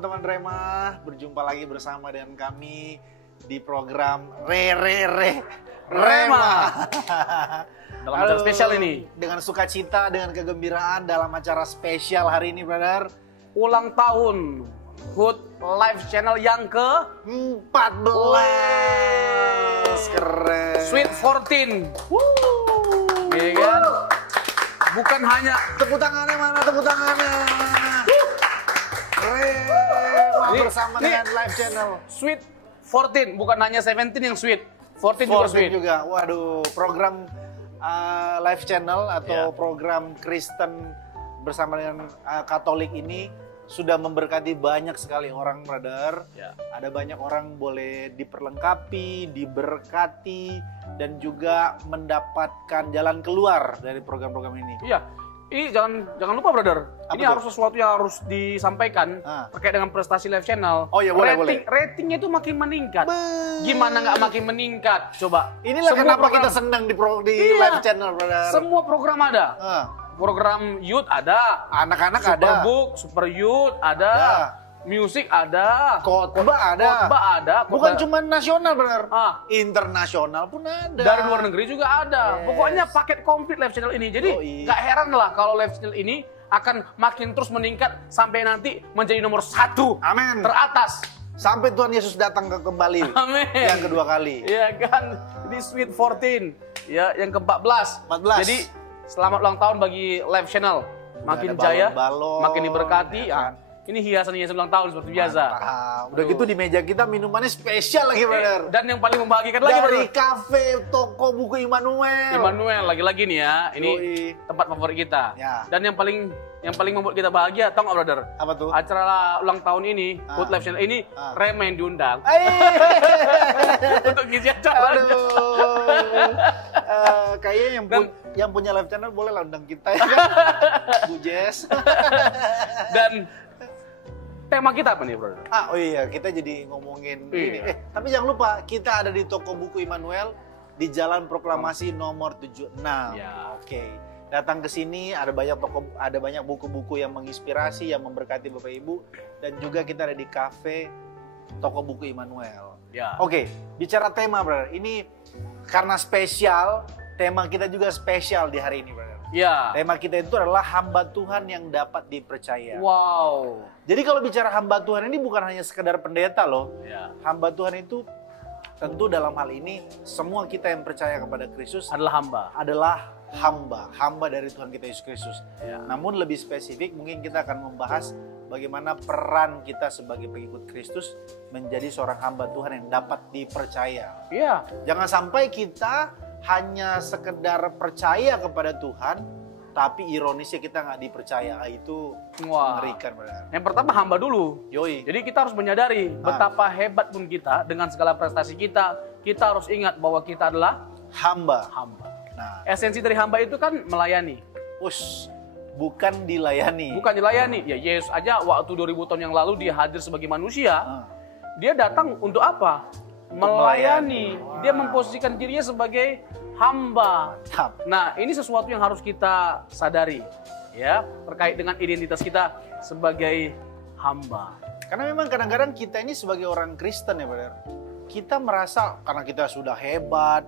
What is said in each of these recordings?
teman-teman Rema, berjumpa lagi bersama dengan kami di program Rema. Dalam acara spesial ini. Dengan sukacita, dengan kegembiraan dalam acara spesial hari ini, brother. Ulang tahun Hood Live Channel yang ke-14. Keren. Sweet 14. Iya kan? Bukan hanya Tepuk tangannya mana? Tepuk tangannya. Rema bersama dengan Live Channel. Sweet 14, bukan hanya 17 yang sweet. 14 juga sweet. juga. Waduh, program Live Channel atau program Kristen bersama dengan Katolik ini sudah memberkati banyak sekali orang, brother. Ya. Ada banyak orang boleh diperlengkapi, diberkati, dan juga mendapatkan jalan keluar dari program-program ini. Iya. Ini jangan lupa, brother. Apa ini tuh? harus sesuatu yang harus disampaikan terkait dengan prestasi Live Channel. Oh iya, boleh. Ratingnya itu makin meningkat. Gimana nggak makin meningkat? Coba. Inilah Semua kenapa program- kita senang di Iya. Live Channel, brother. Semua program ada. Program youth ada, Anak-anak ada. Superbook, Super Youth ada, musik ada, Khotbah ada. khotbah ada. Bukan cuma nasional, brother. Internasional pun ada. Dari luar negeri juga ada. Yes. Pokoknya paket komplit Live Channel ini. Jadi Yoi. nggak heran lah kalau Live Channel ini akan makin terus meningkat sampai nanti menjadi nomor 1 Amin. teratas. Sampai Tuhan Yesus datang kembali. Amin. Yang kedua kali. Iya kan, di Sweet 14, ya yang ke-14. 14. Jadi selamat ulang tahun bagi Live Channel. Makin Ada jaya, balon-balon, makin diberkati. ya kan? Ini hiasan-hiasan ulang tahun seperti biasa. Udah gitu di meja kita minumannya spesial lagi, brother. Dan yang paling membahagiakan lagi, Dari brother, kafe toko buku Immanuel. Immanuel lagi-lagi nih ya. Ini Yoi. tempat favorit kita. Ya. Dan yang paling membuat kita bahagia, tau nggak, brother? Apa tuh? Acara ulang tahun ini, Hood Live Channel ini, Rema yang diundang untuk ngisi acara. Kayaknya yang punya Live Channel boleh lah undang kita ya kan? Bu Jess. Dan tema kita apa nih, brother? Oh iya, kita jadi ngomongin Iya. ini. Tapi jangan lupa, kita ada di toko buku Immanuel di Jalan Proklamasi nomor 76. Ya. Oke. Datang ke sini, ada banyak buku-buku yang menginspirasi, yang memberkati Bapak Ibu, dan juga kita ada di kafe toko buku Immanuel. Ya. Oke, bicara tema, brother. Ini karena spesial, tema kita juga spesial di hari ini, brother. Ya. Tema kita itu adalah hamba Tuhan yang dapat dipercaya. Wow. Jadi kalau bicara hamba Tuhan ini bukan hanya sekedar pendeta loh. Ya. Hamba Tuhan itu tentu dalam hal ini semua kita yang percaya kepada Kristus Adalah hamba. adalah hamba dari Tuhan kita Yesus Kristus. Ya. Namun lebih spesifik mungkin kita akan membahas bagaimana peran kita sebagai pengikut Kristus menjadi seorang hamba Tuhan yang dapat dipercaya. Iya. Jangan sampai kita hanya sekedar percaya kepada Tuhan, tapi ironisnya kita nggak dipercaya. Itu Wah. mengerikan, benar. Yang pertama hamba dulu. Yoi. Jadi kita harus menyadari betapa hebat pun kita dengan segala prestasi kita harus ingat bahwa kita adalah Hamba. Nah, esensi dari hamba itu kan melayani, bukan dilayani. bukan dilayani. Ya Yesus aja waktu 2000 tahun yang lalu dia hadir sebagai manusia, dia datang untuk apa? Melayani. melayani. Dia memposisikan dirinya sebagai hamba. Mantap. Nah, ini sesuatu yang harus kita sadari, ya, terkait dengan identitas kita sebagai hamba. Karena memang kadang-kadang kita ini sebagai orang Kristen ya, brother. Kita merasa karena kita sudah hebat,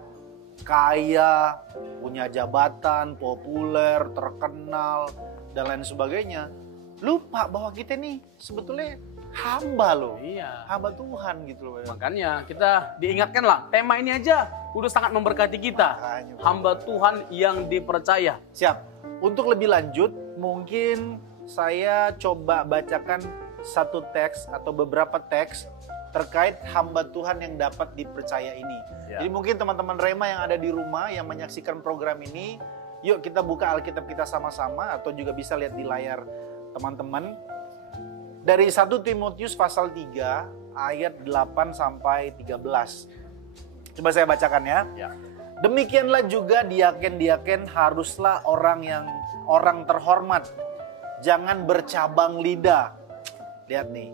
kaya, punya jabatan, populer, terkenal, dan lain sebagainya. Lupa bahwa kita nih sebetulnya hamba loh. Iya. Hamba Tuhan gitu loh. brother. Makanya kita diingatkan lah, tema ini aja udah sangat memberkati kita. Makanya, Bro. Hamba Tuhan yang dipercaya. Siap. Untuk lebih lanjut, mungkin saya coba bacakan satu teks atau beberapa teks terkait hamba Tuhan yang dapat dipercaya ini. Ya. Jadi mungkin teman-teman Rema yang ada di rumah yang menyaksikan program ini, yuk kita buka Alkitab kita sama-sama atau juga bisa lihat di layar teman-teman. Dari 1 Timotius pasal 3 ayat 8 sampai 13. Coba saya bacakan ya. Ya. Demikianlah juga diaken-diaken haruslah orang terhormat. Jangan bercabang lidah. Lihat nih.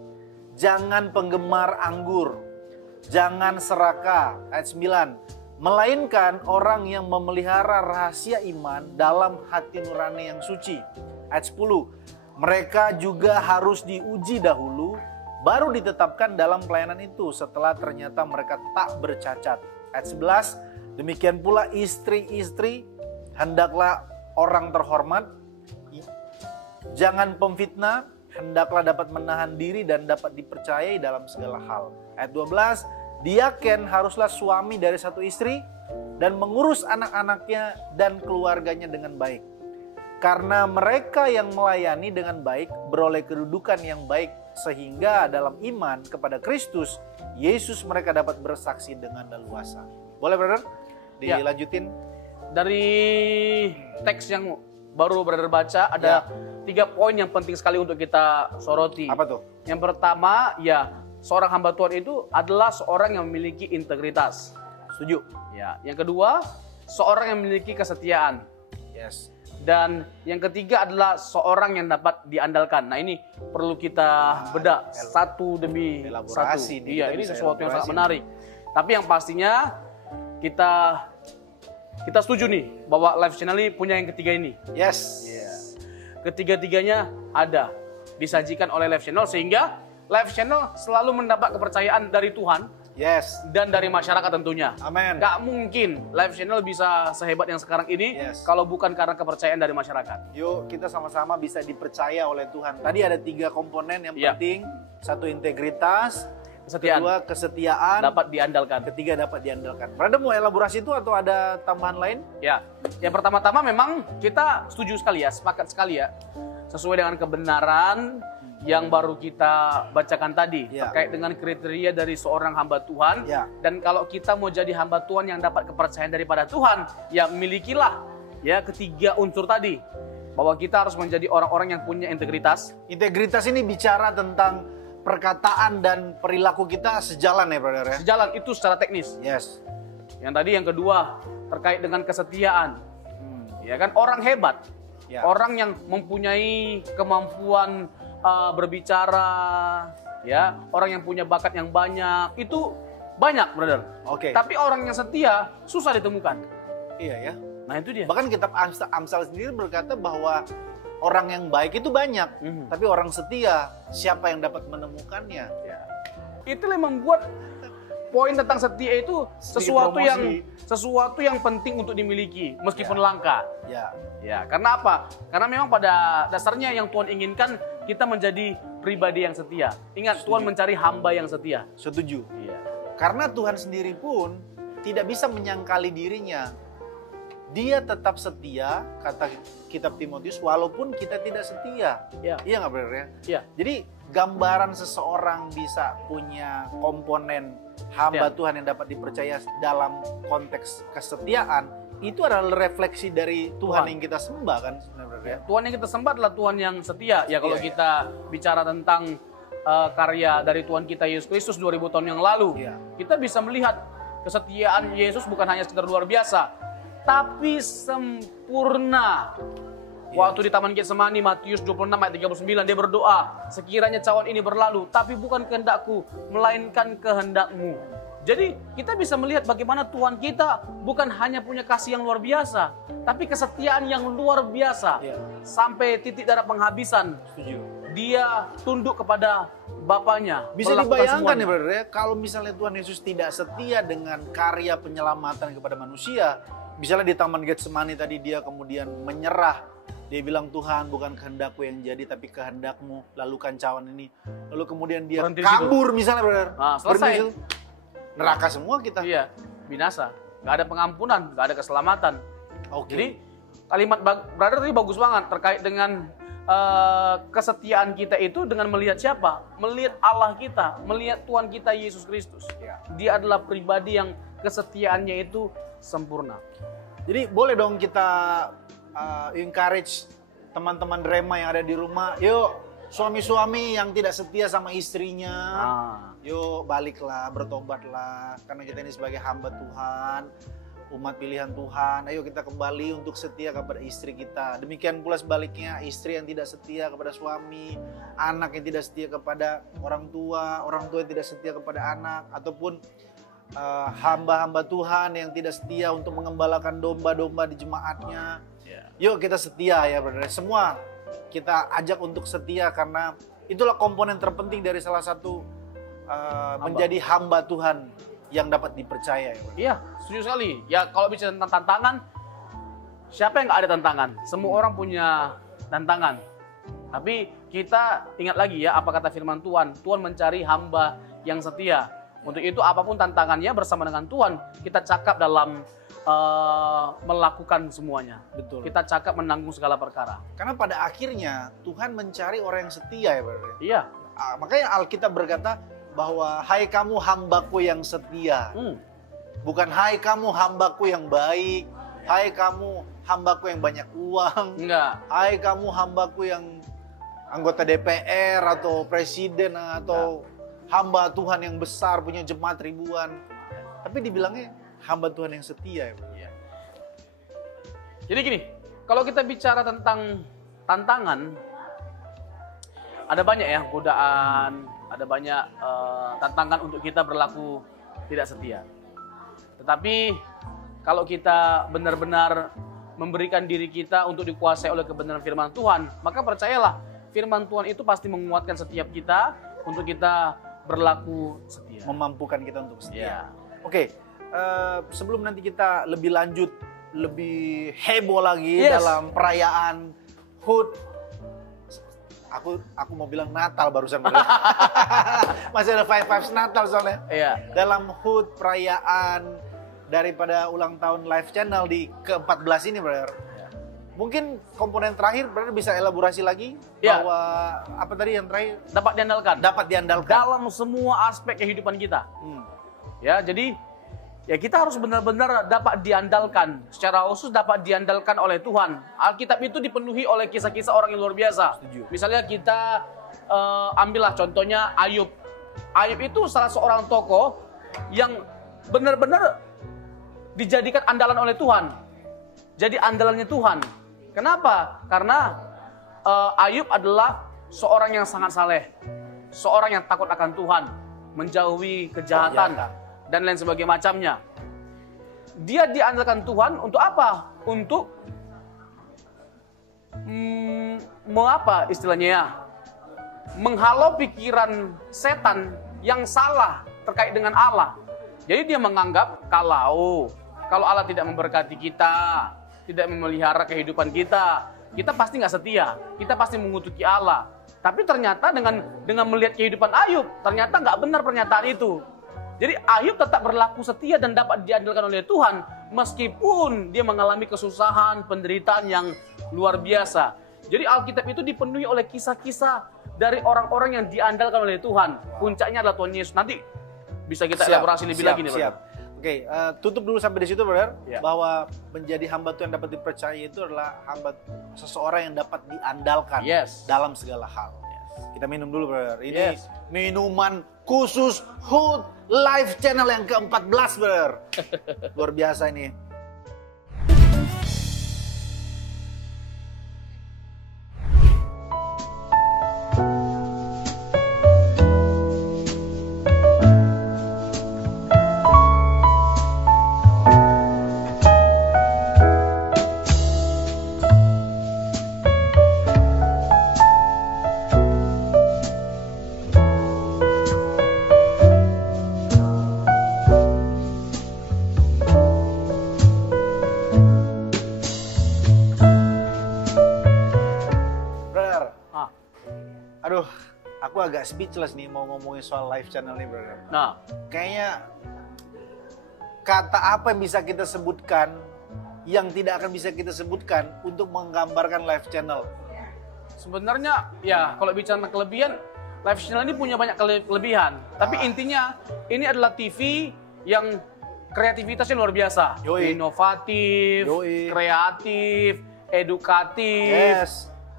Jangan penggemar anggur. Jangan serakah. Ayat 9. Melainkan orang yang memelihara rahasia iman dalam hati nurani yang suci. Ayat 10. Mereka juga harus diuji dahulu baru ditetapkan dalam pelayanan itu setelah ternyata mereka tak bercacat. Ayat 11, demikian pula istri-istri hendaklah orang terhormat, jangan pemfitnah, hendaklah dapat menahan diri dan dapat dipercayai dalam segala hal. Ayat 12, diaken haruslah suami dari satu istri dan mengurus anak-anaknya dan keluarganya dengan baik. Karena mereka yang melayani dengan baik beroleh kedudukan yang baik sehingga dalam iman kepada Kristus Yesus mereka dapat bersaksi dengan leluasa. Boleh brother? Dilanjutin. Dari teks yang baru brother baca ada 3 poin yang penting sekali untuk kita soroti. Apa tuh? Yang pertama, seorang hamba Tuhan itu adalah seorang yang memiliki integritas. Setuju. Ya, yang kedua, seorang yang memiliki kesetiaan. Yes. Dan yang ketiga adalah seorang yang dapat diandalkan. Nah, ini perlu kita bedah satu demi elaborasi satu. nih, Iya, ini sesuatu yang sangat menarik. Tapi yang pastinya kita setuju nih bahwa Live Channel ini punya yang ketiga ini. Yes. Ketiga-tiganya ada disajikan oleh Live Channel sehingga Live Channel selalu mendapat kepercayaan dari Tuhan. Yes. Dan dari masyarakat tentunya. Amin. Gak mungkin Live Channel bisa sehebat yang sekarang ini kalau bukan karena kepercayaan dari masyarakat. Yuk kita sama-sama bisa dipercaya oleh Tuhan. Tadi ada 3 komponen yang penting. Satu, integritas. Kesetiaan. Kedua, kesetiaan. Dapat diandalkan. Ketiga, dapat diandalkan. Brother mau elaborasi itu atau ada tambahan lain? Ya, yang pertama-tama memang kita setuju sekali ya, sepakat sekali ya. Sesuai dengan kebenaran yang baru kita bacakan tadi terkait dengan kriteria dari seorang hamba Tuhan. Dan kalau kita mau jadi hamba Tuhan yang dapat kepercayaan daripada Tuhan, ya milikilah ketiga unsur tadi, bahwa kita harus menjadi orang-orang yang punya integritas. Integritas ini bicara tentang perkataan dan perilaku kita sejalan ya brother ya. Sejalan itu secara teknis. Yes. Yang tadi yang kedua terkait dengan kesetiaan. Ya kan, orang hebat, orang yang mempunyai kemampuan berbicara, orang yang punya bakat yang banyak, itu banyak, brother. Oke. Tapi orang yang setia susah ditemukan. Iya ya. Nah itu dia. Bahkan kitab Amsal sendiri berkata bahwa orang yang baik itu banyak, tapi orang setia siapa yang dapat menemukannya? Itulah yang membuat poin tentang setia itu sesuatu yang penting untuk dimiliki meskipun langka. Ya, karena apa? Karena memang pada dasarnya yang Tuhan inginkan kita menjadi pribadi yang setia. Ingat, Tuhan mencari hamba yang setia. Setuju. Karena Tuhan sendiri pun tidak bisa menyangkali dirinya. Dia tetap setia, kata kitab Timotius, walaupun kita tidak setia. Iya nggak benar ya? Iya. Jadi gambaran seseorang bisa punya komponen hamba Tuhan yang dapat dipercaya dalam konteks kesetiaan, itu adalah refleksi dari Tuhan yang kita sembah kan sebenarnya. Tuhan yang kita sembah adalah Tuhan yang setia. Ya kalau kita bicara tentang karya dari Tuhan kita Yesus Kristus 2000 tahun yang lalu, kita bisa melihat kesetiaan Yesus bukan hanya sekedar luar biasa, tapi sempurna. Waktu di Taman Getsemani, Matius 26 ayat 39, dia berdoa, sekiranya cawan ini berlalu, tapi bukan kehendakku, melainkan kehendakmu. Jadi kita bisa melihat bagaimana Tuhan kita bukan hanya punya kasih yang luar biasa, tapi kesetiaan yang luar biasa. Sampai titik darah penghabisan, dia tunduk kepada Bapaknya. Bisa dibayangkan ya brother ya, kalau misalnya Tuhan Yesus tidak setia dengan karya penyelamatan kepada manusia, misalnya di Taman Getsemani tadi dia kemudian menyerah. Dia bilang, Tuhan bukan kehendakku yang jadi tapi kehendakmu, lalukan cawan ini. Lalu kemudian dia kabur misalnya brother. Selesai. Neraka semua kita. Iya, binasa. Gak ada pengampunan, gak ada keselamatan. Jadi kalimat brother tadi bagus banget terkait dengan kesetiaan kita itu dengan melihat siapa? Melihat Allah kita, melihat Tuhan kita Yesus Kristus. Dia adalah pribadi yang kesetiaannya itu sempurna. Jadi boleh dong kita encourage teman-teman Rema yang ada di rumah, yuk suami-suami yang tidak setia sama istrinya, yuk baliklah, bertobatlah, karena kita ini sebagai hamba Tuhan, umat pilihan Tuhan, ayo kita kembali untuk setia kepada istri kita. Demikian pula sebaliknya, istri yang tidak setia kepada suami, anak yang tidak setia kepada orang tua yang tidak setia kepada anak, ataupun hamba-hamba Tuhan yang tidak setia untuk mengembalakan domba-domba di jemaatnya. Yuk kita setia ya brother. Semua kita ajak untuk setia karena itulah komponen terpenting dari salah satu menjadi hamba Tuhan yang dapat dipercaya. Ya, iya, setuju sekali. Ya kalau bicara tentang tantangan, siapa yang nggak ada tantangan? Semua orang punya tantangan. Tapi kita ingat lagi ya, apa kata firman Tuhan? Tuhan mencari hamba yang setia. Untuk itu apapun tantangannya bersama dengan Tuhan, kita cakap dalam melakukan semuanya. Betul. Kita cakap menanggung segala perkara. Karena pada akhirnya Tuhan mencari orang yang setia ya, Brother. Iya. Makanya Alkitab berkata bahwa hai kamu hambaku yang setia. Bukan hai kamu hambaku yang baik. Hai kamu hambaku yang banyak uang. Enggak. Hai kamu hambaku yang anggota DPR atau presiden atau hamba Tuhan yang besar punya jemaat ribuan. Tapi dibilangnya hamba Tuhan yang setia. Ya. Jadi gini, kalau kita bicara tentang tantangan, ada banyak ya godaan, ada banyak tantangan untuk kita berlaku tidak setia. Tetapi kalau kita benar-benar memberikan diri kita untuk dikuasai oleh kebenaran firman Tuhan, maka percayalah firman Tuhan itu pasti menguatkan setiap kita untuk kita berlaku setia. Memampukan kita untuk setia. Ya. Oke, sebelum nanti kita lebih lanjut, lebih heboh lagi dalam perayaan HUT. Aku mau bilang Natal barusan. Masih ada Five Natal soalnya. Iya. Dalam HUT perayaan daripada ulang tahun Live Channel di ke-14 ini, Brother. Mungkin komponen terakhir, Brother bisa elaborasi lagi bahwa apa tadi yang terakhir? Dapat diandalkan. Dapat diandalkan dalam semua aspek kehidupan kita. Ya, jadi ya kita harus benar-benar dapat diandalkan. Secara khusus dapat diandalkan oleh Tuhan. Alkitab itu dipenuhi oleh kisah-kisah orang yang luar biasa. Setuju. Misalnya kita ambillah contohnya Ayub. Ayub itu salah seorang tokoh yang benar-benar dijadikan andalan oleh Tuhan. Jadi andalannya Tuhan. Kenapa? Karena Ayub adalah seorang yang sangat saleh. Seorang yang takut akan Tuhan. Menjauhi kejahatan dan lain sebagainya macamnya. Dia diandalkan Tuhan untuk apa? Untuk mengapa istilahnya ya? Menghalau pikiran setan yang salah terkait dengan Allah. Jadi dia menganggap kalau Allah tidak memberkati kita, tidak memelihara kehidupan kita, kita pasti nggak setia, kita pasti mengutuki Allah. Tapi ternyata dengan melihat kehidupan Ayub, ternyata nggak benar pernyataan itu. Jadi Ayub tetap berlaku setia dan dapat diandalkan oleh Tuhan, meskipun dia mengalami kesusahan, penderitaan yang luar biasa. Jadi Alkitab itu dipenuhi oleh kisah-kisah dari orang-orang yang diandalkan oleh Tuhan. Puncaknya adalah Tuhan Yesus. Nanti bisa kita elaborasi lebih lagi nih, Siap. Oke, tutup dulu sampai di situ, Brother. Ya. Bahwa menjadi hamba Tuhan dapat dipercaya itu adalah seseorang yang dapat diandalkan dalam segala hal. Kita minum dulu, Brother. Ini minuman khusus HUT Live Channel yang ke-14, Brother. Luar biasa ini. Aduh, aku agak speechless nih mau ngomongin soal Live Channel nih, Brother. Nah, kayaknya kata apa yang bisa kita sebutkan yang tidak akan bisa kita sebutkan untuk menggambarkan Live Channel? Sebenarnya ya kalau bicara kelebihan, Live Channel ini punya banyak kelebihan. Tapi intinya ini adalah TV yang kreativitasnya luar biasa. Inovatif, kreatif, edukatif,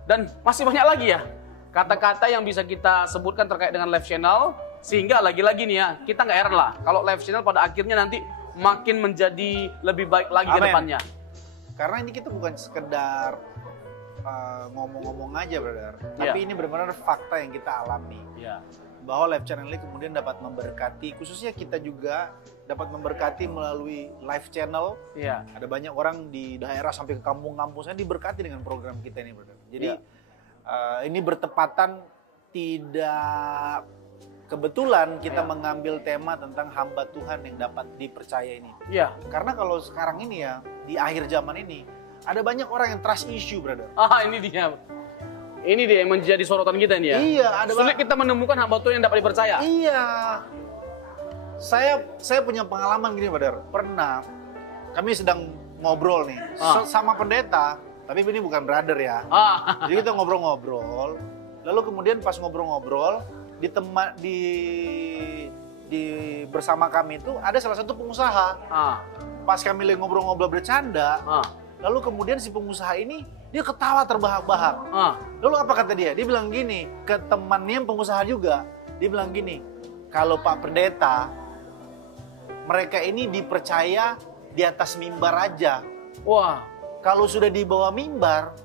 dan masih banyak lagi ya. Kata-kata yang bisa kita sebutkan terkait dengan Live Channel, sehingga lagi-lagi nih ya, kita nggak heran lah kalau Live Channel pada akhirnya nanti makin menjadi lebih baik lagi ke depannya. Karena ini kita bukan sekedar ngomong-ngomong aja, Brother. Tapi ini benar-benar fakta yang kita alami. Bahwa Live Channel ini kemudian dapat memberkati, khususnya kita juga dapat memberkati melalui Live Channel. Ada banyak orang di daerah sampai ke kampung-kampung saya diberkati dengan program kita ini, Brother. Jadi ini bertepatan tidak kebetulan kita mengambil tema tentang hamba Tuhan yang dapat dipercaya ini. Iya. Karena kalau sekarang ini ya, di akhir zaman ini, ada banyak orang yang trust issue, brother. Ini dia. Ini dia yang menjadi sorotan kita ini ya. Iya, ada sulit kita menemukan hamba Tuhan yang dapat dipercaya. Iya. Saya punya pengalaman gini, brother. Pernah kami sedang ngobrol nih sama pendeta, tapi ini bukan brother ya. Jadi kita ngobrol-ngobrol. Lalu kemudian pas ngobrol-ngobrol di bersama kami itu ada salah satu pengusaha. Pas kami lagi ngobrol-ngobrol bercanda, lalu kemudian si pengusaha ini dia ketawa terbahak-bahak. Lalu apa kata dia? Dia bilang gini ke temannya yang pengusaha juga. Dia bilang gini, kalau Pak Pendeta, mereka ini dipercaya di atas mimbar aja. Wah, kalau sudah di bawah mimbar,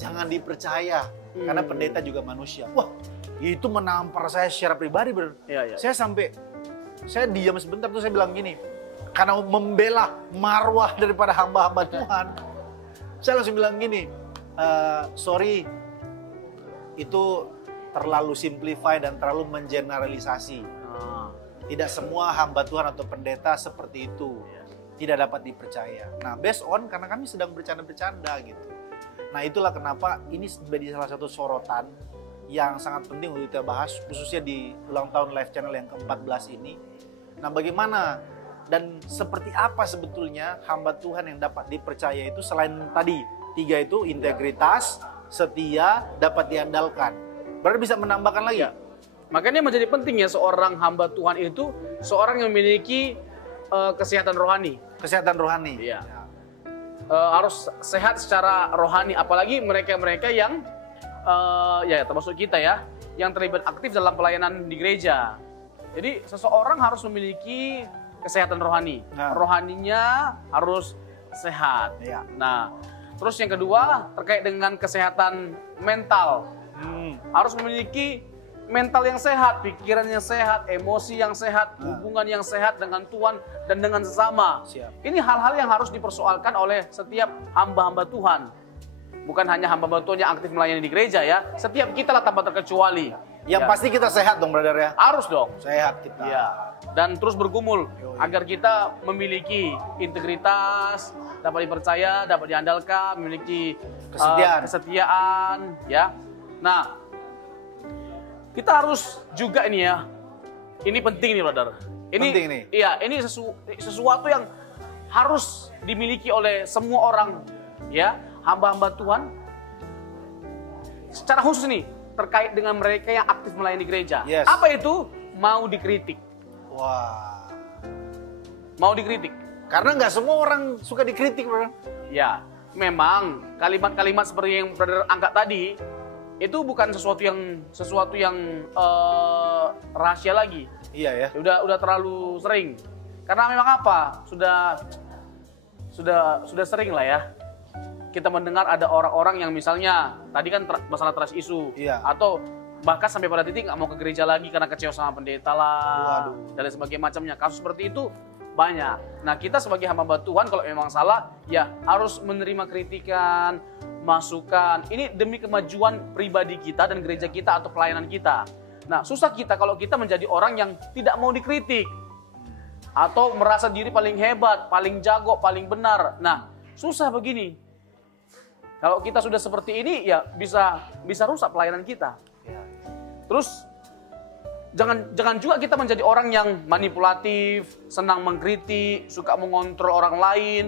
jangan dipercaya. Karena pendeta juga manusia. Wah, itu menampar saya secara pribadi, bro. Iya. Saya diam sebentar tuh, saya bilang gini, karena membela marwah daripada hamba-hamba Tuhan, saya langsung bilang gini, sorry, itu terlalu simplify dan terlalu mengeneralisasi. Tidak semua hamba Tuhan atau pendeta seperti itu. Tidak dapat dipercaya. Nah, based on karena kami sedang bercanda-bercanda gitu. Nah, itulah kenapa ini menjadi salah satu sorotan yang sangat penting untuk kita bahas, khususnya di ulang tahun Live Channel yang ke-14 ini. Nah, bagaimana dan seperti apa sebetulnya hamba Tuhan yang dapat dipercaya itu selain tadi 3 itu, integritas, setia, dapat diandalkan. Berarti bisa menambahkan lagi? Ya. Makanya menjadi penting ya seorang hamba Tuhan itu seorang yang memiliki kesehatan rohani. Kesehatan rohani. Iya. Harus sehat secara rohani, apalagi mereka-mereka yang ya termasuk kita ya, yang terlibat aktif dalam pelayanan di gereja. Jadi seseorang harus memiliki kesehatan rohani. Rohaninya harus sehat. Ya. Nah, terus yang kedua terkait dengan kesehatan mental. Harus memiliki mental yang sehat, pikiran yang sehat, emosi yang sehat, hubungan yang sehat dengan Tuhan dan dengan sesama. Siap. Ini hal-hal yang harus dipersoalkan oleh setiap hamba-hamba Tuhan. Bukan hanya hamba-hamba Tuhan yang aktif melayani di gereja ya. Setiap kita lah tanpa terkecuali. Yang pasti kita sehat dong, brother ya. Harus dong. Sehat kita. Ya. Dan terus bergumul agar kita memiliki integritas, dapat dipercaya, dapat diandalkan, memiliki kesetiaan ya. Nah, kita harus juga ini ya, ini penting nih, brother. Ini penting nih. Iya, ini sesuatu yang harus dimiliki oleh semua orang, ya, hamba-hamba Tuhan. Secara khusus nih, terkait dengan mereka yang aktif melayani gereja. Yes. Apa itu? Mau dikritik. Wah. Mau dikritik. Karena nggak semua orang suka dikritik, brother. Ya, memang kalimat-kalimat seperti yang brother angkat tadi, itu bukan sesuatu yang rahasia lagi. Iya ya. Udah terlalu sering. Karena memang apa? Sudah sering lah ya. Kita mendengar ada orang-orang yang misalnya tadi kan masalah trust issue, atau bahkan sampai pada titik nggak mau ke gereja lagi karena kecewa sama pendeta lah, dan lain sebagainya macamnya. Kasus seperti itu banyak. Nah, kita sebagai hamba Tuhan kalau memang salah ya harus menerima kritikan, masukan. Ini demi kemajuan pribadi kita dan gereja kita atau pelayanan kita. Nah, susah kita kalau kita menjadi orang yang tidak mau dikritik atau merasa diri paling hebat, paling jago, paling benar. Nah, susah begini. Kalau kita sudah seperti ini ya bisa rusak pelayanan kita. Terus jangan juga kita menjadi orang yang manipulatif, senang mengkritik, suka mengontrol orang lain,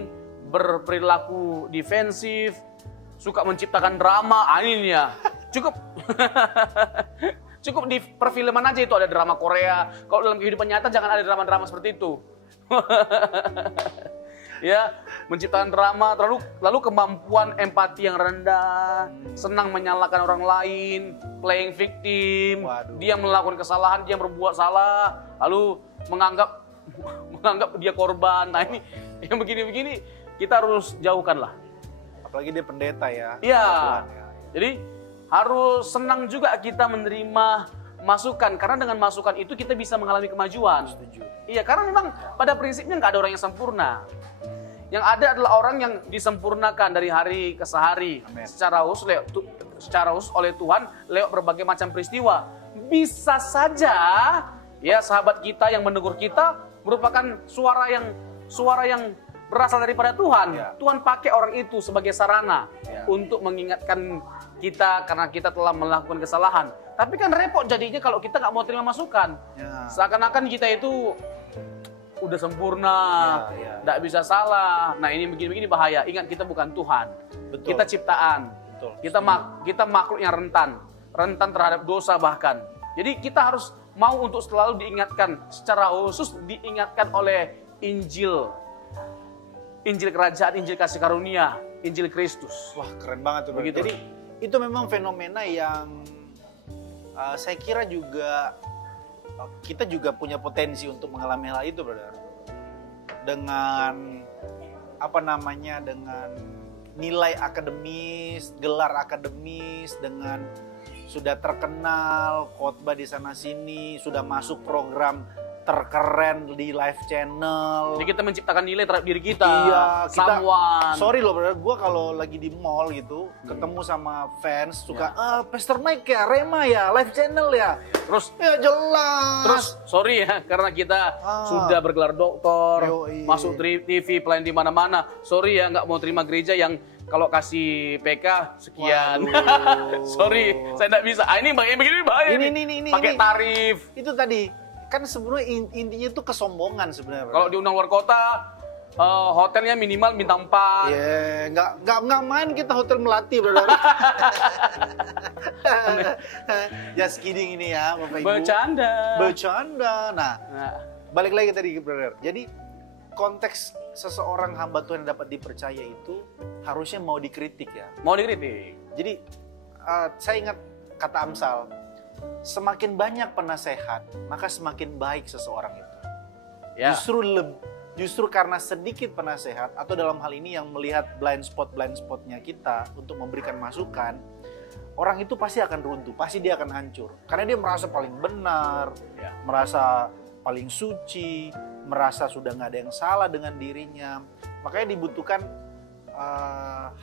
berperilaku defensif, suka menciptakan drama. Ini ya. Cukup di perfilman aja itu ada drama Korea. Kalau dalam kehidupan nyata jangan ada drama-drama seperti itu. Ya, menciptakan drama, lalu kemampuan empati yang rendah, senang menyalahkan orang lain, playing victim. Dia melakukan kesalahan, dia berbuat salah, lalu menganggap dia korban. Nah, ini yang begini-begini kita harus jauhkan lah. Apalagi dia pendeta ya. Iya. Jadi harus senang juga kita menerima masukan, karena dengan masukan itu kita bisa mengalami kemajuan. Setuju. Iya, karena memang pada prinsipnya nggak ada orang yang sempurna. Yang ada adalah orang yang disempurnakan dari hari ke hari. Amen. Secara khusus secara khusus oleh Tuhan lewat berbagai macam peristiwa. Bisa saja ya sahabat kita yang menegur kita merupakan suara yang berasal daripada Tuhan. Ya. Tuhan pakai orang itu sebagai sarana untuk mengingatkan kita karena kita telah melakukan kesalahan. Tapi kan repot jadinya kalau kita nggak mau terima masukan. Ya. Seakan-akan kita itu udah sempurna, nggak bisa salah. Nah ini begini-begini bahaya. Ingat kita bukan Tuhan. Betul. Kita ciptaan. Betul. Kita makhluk yang rentan terhadap dosa bahkan. Jadi kita harus mau untuk selalu diingatkan, secara khusus diingatkan oleh Injil kerajaan, Injil kasih karunia, Injil Kristus. Wah keren banget tuh. Begitu. Jadi itu memang fenomena yang saya kira juga kita juga punya potensi untuk mengalami hal itu, brother. Dengan dengan nilai akademis, gelar akademis, dengan sudah terkenal, khotbah di sana sini, sudah masuk program terkeren di live channel. Jadi kita menciptakan nilai terhadap diri kita. Iya, kita. Someone. Sorry loh, brother, gue kalau lagi di mall gitu, ketemu sama fans suka, Pastor Mike ya, Rema ya, live channel ya. Terus ya jelas. Terus sorry ya, karena kita sudah bergelar doktor, masuk TV, pelayan di mana-mana. Sorry ya, nggak mau terima gereja yang kalau kasih PK sekian. Sorry, saya nggak bisa. Ini begini bahaya. Ini pakai tarif. Itu tadi. Kan sebenarnya intinya itu kesombongan sebenarnya. Kalau diundang luar kota, hotelnya minimal bintang 4. Nggak main kita hotel Melati, brother. Just kidding ini ya, Bapak Ibu. Bercanda. Nah, balik lagi tadi, brother. Jadi konteks seseorang hamba Tuhan yang dapat dipercaya itu harusnya mau dikritik ya. Mau dikritik. Jadi saya ingat kata Amsal. Semakin banyak penasehat, maka semakin baik seseorang itu. Ya. Justru karena sedikit penasehat, atau dalam hal ini yang melihat blind spotnya kita untuk memberikan masukan, orang itu pasti akan runtuh, pasti dia akan hancur. Karena dia merasa paling benar, merasa paling suci, merasa sudah nggak ada yang salah dengan dirinya. Makanya dibutuhkan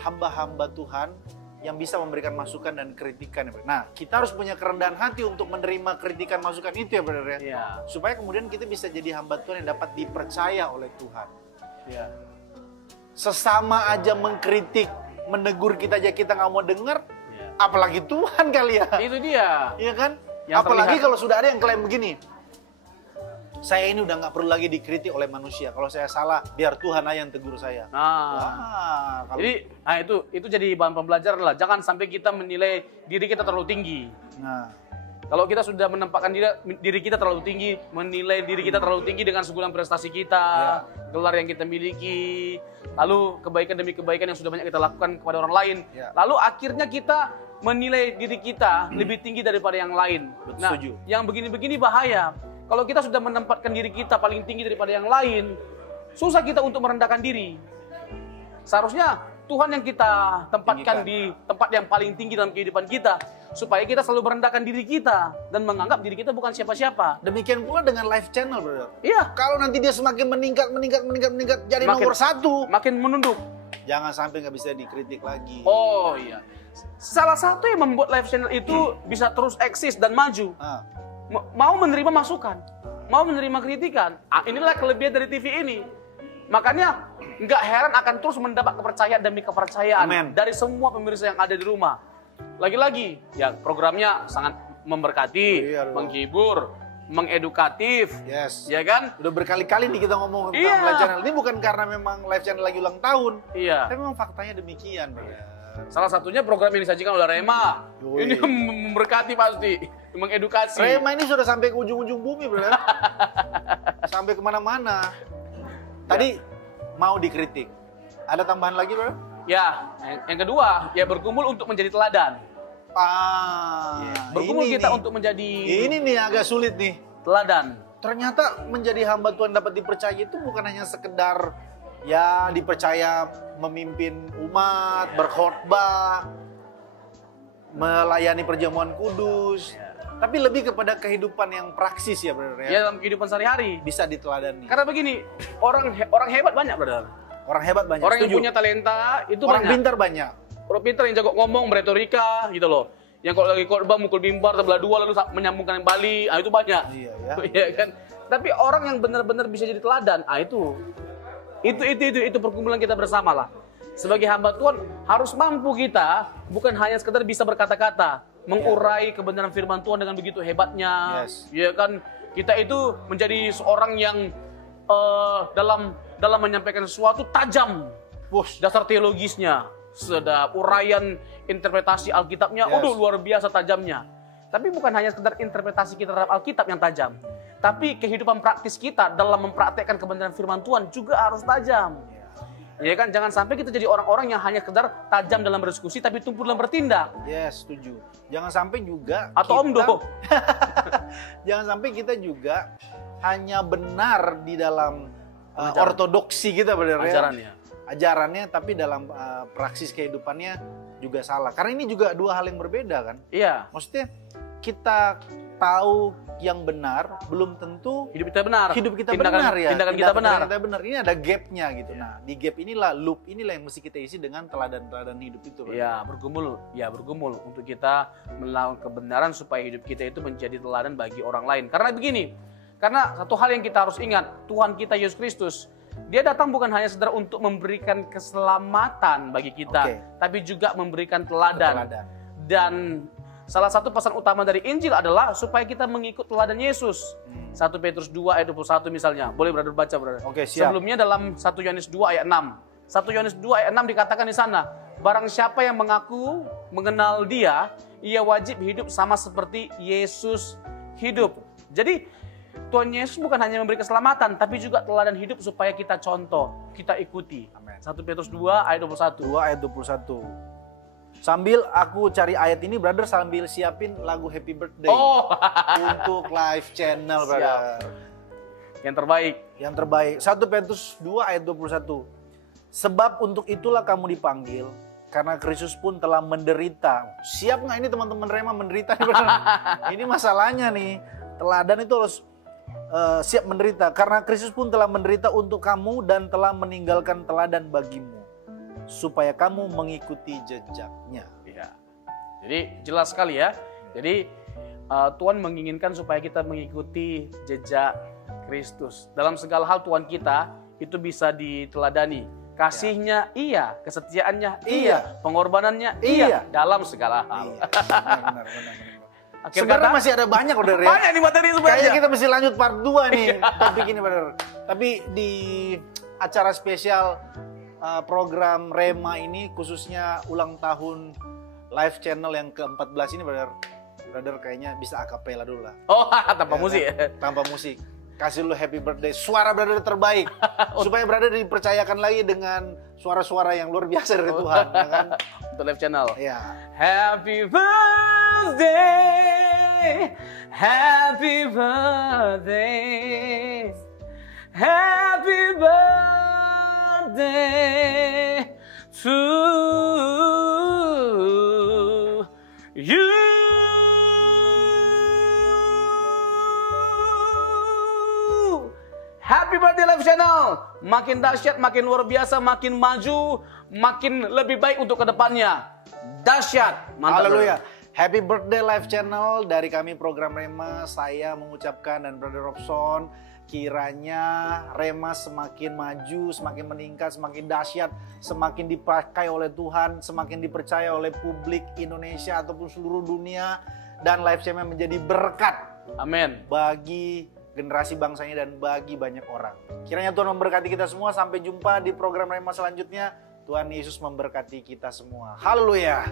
hamba-hamba Tuhan yang bisa memberikan masukan dan kritikan. Nah, kita harus punya kerendahan hati untuk menerima kritikan masukan itu ya, brother ya. Supaya kemudian kita bisa jadi hamba Tuhan yang dapat dipercaya oleh Tuhan. Ya. Sesama aja mengkritik, menegur kita aja kita nggak mau dengar, apalagi Tuhan kali ya. Itu dia. Iya kan? Yang apalagi kalau sudah ada yang klaim begini. Saya ini udah nggak perlu lagi dikritik oleh manusia. Kalau saya salah, biar Tuhan aja yang tegur saya. Jadi, itu jadi bahan pembelajaran lah. Jangan sampai kita menilai diri kita terlalu tinggi. Kalau kita sudah menempatkan diri kita terlalu tinggi, menilai diri kita terlalu tinggi dengan segudang prestasi kita, gelar yang kita miliki, lalu kebaikan demi kebaikan yang sudah banyak kita lakukan kepada orang lain, lalu akhirnya kita menilai diri kita lebih tinggi daripada yang lain. Setuju. Yang begini-begini bahaya. Kalau kita sudah menempatkan diri kita paling tinggi daripada yang lain, susah kita untuk merendahkan diri. Seharusnya Tuhan yang kita tempatkan di tempat yang paling tinggi dalam kehidupan kita, supaya kita selalu merendahkan diri kita dan menganggap diri kita bukan siapa-siapa. Demikian pula dengan live channel, brother. Iya. Kalau nanti dia semakin meningkat jadi nomor 1, makin menunduk. Jangan sampai nggak bisa dikritik lagi. Oh iya. Salah satu yang membuat live channel itu bisa terus eksis dan maju. Mau menerima masukan, mau menerima kritikan. Inilah kelebihan dari TV ini. Makanya nggak heran akan terus mendapat kepercayaan demi kepercayaan dari semua pemirsa yang ada di rumah. Lagi-lagi, ya programnya sangat memberkati, menghibur, mengedukatif, ya kan? Udah berkali-kali nih kita ngomong tentang live channel. Ini bukan karena memang live channel lagi ulang tahun, tapi memang faktanya demikian. Salah satunya program yang disajikan oleh Rema. Ini memberkati pasti. Mengedukasi. Rema ini sudah sampai ke ujung-ujung bumi, bro. Sampai kemana-mana. Tadi mau dikritik. Ada tambahan lagi, bro? Ya, yang kedua, ya bergumul untuk menjadi teladan. Bergumul kita untuk menjadi... Ini nih agak sulit nih. Teladan. Ternyata menjadi hamba Tuhan dapat dipercaya itu bukan hanya sekedar ya dipercaya memimpin umat, berkhotbah, melayani perjamuan kudus. Tapi lebih kepada kehidupan yang praksis ya, brother. Ya, dalam kehidupan sehari-hari. Bisa diteladani. Karena begini, orang hebat banyak, brother. Orang hebat banyak. Orang yang punya talenta itu orang banyak. Pintar banyak. orang pintar yang jago ngomong, beretorika gitu loh. Yang kalau lagi khotbah mukul mimbar terbelah dua lalu menyambungkan kembali, itu banyak. Iya ya. Iya kan? Tapi orang yang benar-benar bisa jadi teladan, itu perkumpulan kita bersama lah. Sebagai hamba Tuhan harus mampu kita bukan hanya sekedar bisa berkata-kata, mengurai kebenaran firman Tuhan dengan begitu hebatnya. Ya kan? Kita itu menjadi seorang yang dalam menyampaikan sesuatu tajam. Dasar teologisnya, sedap, uraian interpretasi Alkitabnya, luar biasa tajamnya. Tapi bukan hanya sekedar interpretasi kita terhadap Alkitab yang tajam, tapi kehidupan praktis kita dalam mempraktekkan kebenaran firman Tuhan juga harus tajam. Ya kan, jangan sampai kita jadi orang-orang yang hanya sekedar tajam dalam berdiskusi tapi tumpul dalam bertindak. Yes, setuju. Jangan sampai juga atau omdo. Jangan sampai kita juga hanya benar di dalam ortodoksi kita benar ajarannya, tapi dalam praksis kehidupannya juga salah. Karena ini juga dua hal yang berbeda kan? Iya. Maksudnya kita tahu yang benar, belum tentu hidup kita benar. Tindakan kita benar. Ini ada gapnya gitu. Nah, di gap inilah, loop inilah yang mesti kita isi dengan teladan-teladan hidup itu. Iya, bergumul untuk kita melakukan kebenaran supaya hidup kita itu menjadi teladan bagi orang lain. Karena begini, karena satu hal yang kita harus ingat, Tuhan kita Yesus Kristus, Dia datang bukan hanya sekedar untuk memberikan keselamatan bagi kita, tapi juga memberikan teladan. Dan salah satu pesan utama dari Injil adalah supaya kita mengikut teladan Yesus. 1 Petrus 2 ayat 21 misalnya. Boleh brother baca, brother. Siap. Sebelumnya dalam 1 Yohanes 2 ayat 6. 1 Yohanes 2 ayat 6 dikatakan di sana, barang siapa yang mengaku mengenal Dia, ia wajib hidup sama seperti Yesus hidup. Jadi Tuhan Yesus bukan hanya memberi keselamatan, tapi juga teladan hidup supaya kita contoh, kita ikuti. Amen. 1 Petrus 2 ayat 21. 2 ayat 21. Sambil aku cari ayat ini, brother, sambil siapin lagu Happy Birthday untuk live channel, brother. Yang terbaik. 1 Petrus 2 ayat 21. Sebab untuk itulah kamu dipanggil, karena Kristus pun telah menderita. Siap nggak ini teman-teman Rema menderita? Ini masalahnya nih. Teladan itu harus siap menderita. Karena Kristus pun telah menderita untuk kamu dan telah meninggalkan teladan bagimu, supaya kamu mengikuti jejaknya. Ya. Jadi jelas sekali ya. Jadi Tuhan menginginkan supaya kita mengikuti jejak Kristus. Dalam segala hal Tuhan kita itu bisa diteladani. Kasihnya iya, kesetiaannya iya, pengorbanannya iya, dalam segala hal. Iya. Benar. Sebenarnya masih ada banyak, brother, ya. Banyak nih materi sebenarnya. Kayaknya kita mesti lanjut part 2 nih topik ini, brother. Tapi di acara spesial program Rema ini, khususnya ulang tahun live channel yang ke-14 ini, brother kayaknya bisa akapela dulu lah. Tanpa musik ya? Tanpa musik. Kasih lu happy birthday, suara brother terbaik. Supaya brother dipercayakan lagi dengan suara-suara yang luar biasa dari Tuhan, ya kan? Untuk live channel. Iya. Happy birthday, happy birthday, happy birthday to you. Happy birthday live channel. Makin dahsyat, makin luar biasa, makin maju, makin lebih baik untuk kedepannya. Dahsyat. Mantap. Haleluya. Happy birthday live channel dari kami program Rema. Saya mengucapkan dan Brother Robson, kiranya Rema semakin maju, semakin meningkat, semakin dahsyat, semakin dipakai oleh Tuhan, semakin dipercaya oleh publik Indonesia ataupun seluruh dunia, dan live channel menjadi berkat. Amin. Bagi generasi bangsa ini dan bagi banyak orang. Kiranya Tuhan memberkati kita semua. Sampai jumpa di program Rema selanjutnya. Tuhan Yesus memberkati kita semua. Haleluya.